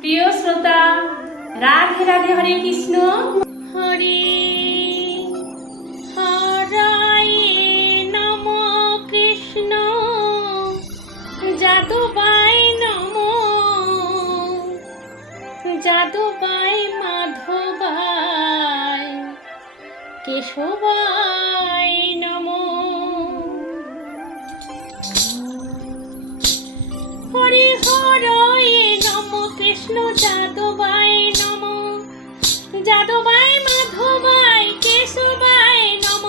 প্রিয় শ্রোতা, রাধে রাধে হরে কৃষ্ণ। হরে, হরায় নম কৃষ্ণ। যাদবাই নম, যাদবাই মাধবাই। কেশবাই নম। হরে নম কৃষ্ণ যাদবাই নম, যাদবাই মাধবাই কেশবাই নম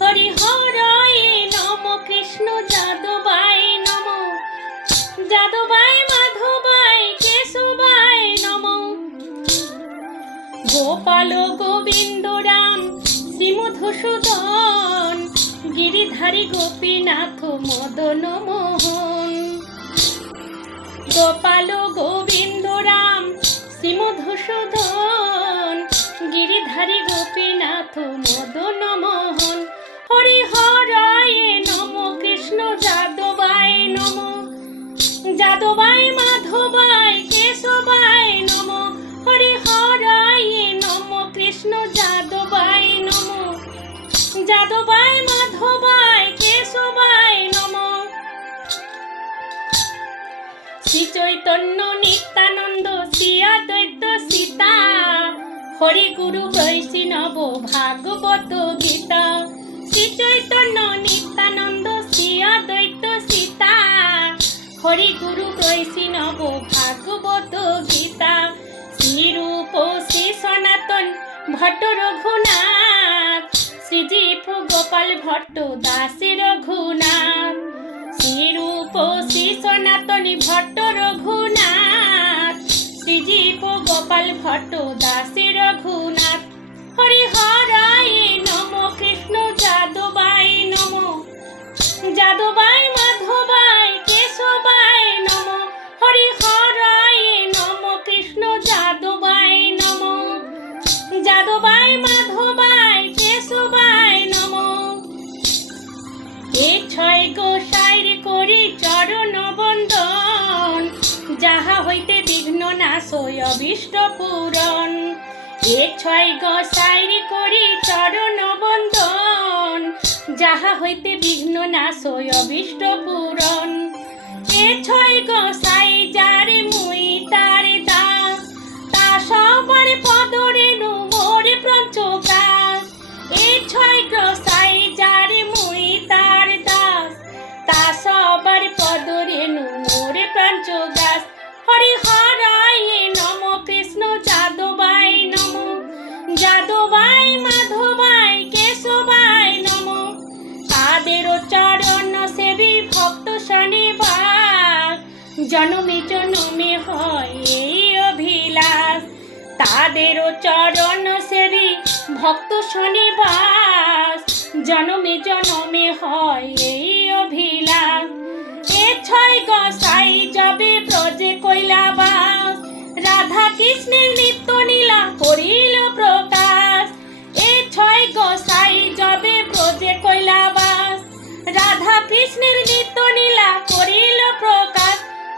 হরি হরয়ে নম, কৃষ্ণ যাদবাই নম, যাদবাই মাধবাই কেশবাই নম। গোপাল গোবিন্দ রাম, শ্রীমধুসূদন, গিরিধারী গোপীনাথ মদন মোহন গোপাল গোবিন্দ শ্রীমধুসূদন, গিরিধারী গোপীনাথ মদন মোহন হরি হরায় নম কৃষ্ণ যাদবাই নম যাদবাই মাধবাই কেশবাই নম হরি হরায় নম কৃষ্ণ যাদবাই নম যাদবাই মাধবাই কেশবাই নম। শ্রী চৈতন্য হরি গুরু বৈষ্ণব, ভাগবত গীতা। শ্রী চৈতন্য নিত্যানন্দ, শ্রী অদ্বৈত সীতা। হরি গুরু বৈষ্ণব, ভাগবত গীতা। শ্রী রূপ, শ্রী সনাতন ভট্ট রঘুনাথ। শ্রীজীব গোপাল ভট্ট দাসী রঘুনাথ। শ্রীরূপ শ্রী সনাতনী ভট্ট রঘুনাথ। শ্রীজীব গোপাল ভট্ট দাসী অবিষ্ট পূরণ এ ছয় গোসাইর করি চরণ বন্দন যাহা হইতে বিঘ্ন নাশ অবিষ্ট পূরণ এ ছয় গোসাই যারে মুই তারে দাস তা সবার পদরে নু মোরে প্রঞ্চকাশ এ ছয় গোসাই যারে মুই তার দাস, তা সবার পদরে নু মোরে প্রঞ্চকাশ হরি জনমে জনমে হয় এই অভিলাষ। তাদের চরণ সেবী ভক্ত শনিবাস। জনমে জনমে হয় এই অভিলাষ। এ ছয় গসাই যাবে ব্রজে কৈলাবাস। রাধা কৃষ্ণের নিত্য নীলা করিল প্রকাশ। এ ছয় গসাই যাবে ব্রজে কৈলাবাস। রাধা কৃষ্ণের নিত্য নীলা করিল প্রকাশ।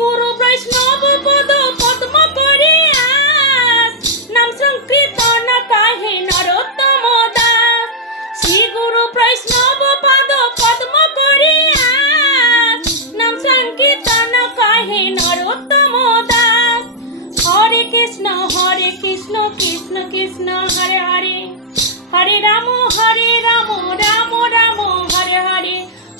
গুরু বৈষ্ণব পদ পদ্ম করে আস নাম সংকীর্তন কাহে নরোত্তম দাস। শ্রী গুরু বৈষ্ণব পদ পদ্ম করে আস নাম সংকীর্তন কাহে নরোত্তম দাস। হরে কৃষ্ণ হরে কৃষ্ণ কৃষ্ণ কৃষ্ণ, হরে হরে। হরে রাম হরে রাম রাম রাম, হরে হরে।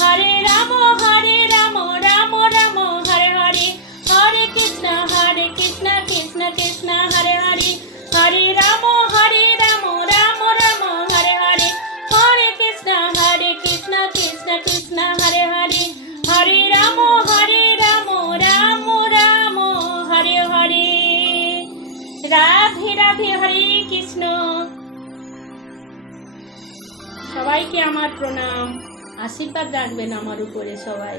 হরে রাম হরে রাম রাম রাম, হরে হরে। হরে কৃষ্ণ হরে কৃষ্ণ কৃষ্ণ কৃষ্ণ, হরে হরে। হরে রাম হরে রাম রাম রাম, হরে হরে। হরে কৃষ্ণ হরে কৃষ্ণ কৃষ্ণ কৃষ্ণ, হরে হরে। হরে রাম হরে রাম রাম রাম, হরে হরে। রাধে রাধে, হরে কৃষ্ণ। সবাইকে আমার প্রণাম। আশীর্বাদ রাখবেন আমার উপরে সবাই।